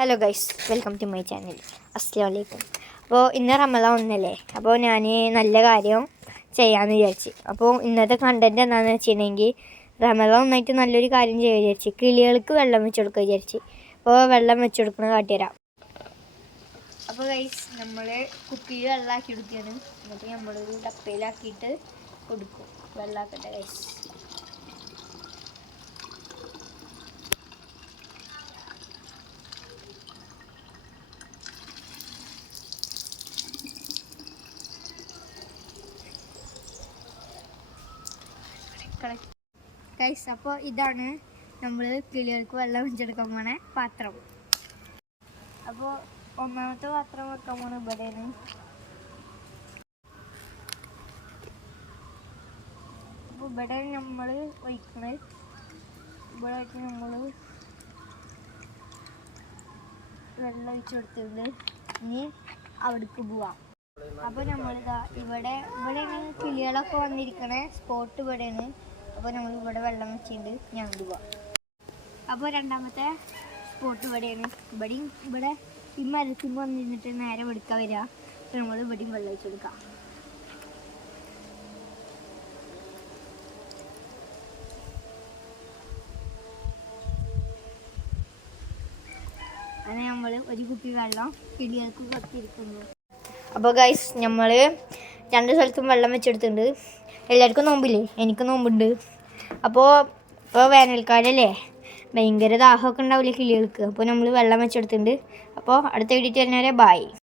Hello guys, welcome to my channel. അസ്സലാമു അലൈക്കും. അപ്പോൾ ഇന്ന് റമളാൻ ഒന്നല്ലേ, അപ്പോൾ ഞാൻ നല്ല കാര്യം ചെയ്യാമെന്ന് വിചാരിച്ച്. അപ്പോൾ ഇന്നത്തെ കണ്ടൻറ്റ് എന്താണെന്ന് വെച്ചിട്ടുണ്ടെങ്കിൽ റമളാൻ ഒന്നായിട്ട് നല്ലൊരു കാര്യം ചെയ്യാൻ വിചാരിച്ച്. കിളികൾക്ക് വെള്ളം വെച്ച് കൊടുക്കുക വിചാരിച്ച്. അപ്പോൾ വെള്ളം വെച്ച് കൊടുക്കുന്നത് കാട്ടിത്തരാം. അപ്പോൾ ഗൈസ്, നമ്മൾ കുപ്പിയിൽ വെള്ളമാക്കി എടുക്കുകയാണ്. എന്നിട്ട് നമ്മളൊരു ഡപ്പയിലാക്കിയിട്ട് കൊടുക്കും. വെള്ളമാക്കട്ടെ ഗൈസ്. ഗൈസ്, അപ്പോൾ ഇതാണ് നമ്മൾ കിളികൾക്ക് വെള്ളം വെച്ചെടുക്കാൻ പോണ പാത്രം. അപ്പോൾ ഒന്നാമത്തെ പാത്രം വെക്കാൻ പോണ ഇവിടെയാണ്. അപ്പോൾ ഇവിടെ നമ്മൾ ഒഴിക്കണത്, ഇവിടെ വെച്ച് നമ്മൾ വെള്ളം ഒഴിച്ചു കൊടുത്തിട്ടുണ്ട്. ഇനി അവിടേക്ക് പോവാം. അപ്പോൾ നമ്മളിതാ ഇവിടെയാണ് കിളികളൊക്കെ വന്നിരിക്കണ സ്പോട്ട് ഇവിടെയാണ്. അപ്പോൾ നമ്മൾ ഇവിടെ വെള്ളം വെച്ചിട്ടുണ്ട്. ഞാൻ പോവാം. അപ്പോൾ രണ്ടാമത്തെ സ്പോട്ട് ഇവിടെയാണ്. ഇവിടെ ഈ മരത്തിൽ വന്നിരുന്നിട്ട് നേരെ വെടുക്കാൻ വരിക. അപ്പോൾ നമ്മൾ ഇവിടെയും വെള്ളം വെച്ച് കൊടുക്കാം. അങ്ങനെ നമ്മൾ ഒരു കുപ്പി വെള്ളം കിളികൾക്ക് കൊത്തിയിരിക്കുന്നു. അപ്പോൾ ഗൈസ്, നമ്മൾ രണ്ട് സ്ഥലത്തും വെള്ളം വെച്ചെടുത്തിട്ടുണ്ട്. എല്ലാവർക്കും നോമ്പില്ലേ? എനിക്ക് നോമ്പുണ്ട്. അപ്പോൾ വേനൽക്കാലല്ലേ, ഭയങ്കര ദാഹമൊക്കെ ഉണ്ടാവില്ലേ കിളികൾക്ക്. അപ്പോൾ നമ്മൾ വെള്ളം വെച്ചെടുത്തിട്ടുണ്ട്. അപ്പോൾ അടുത്ത വീഡിയോ വരുന്നവരെ ബൈ.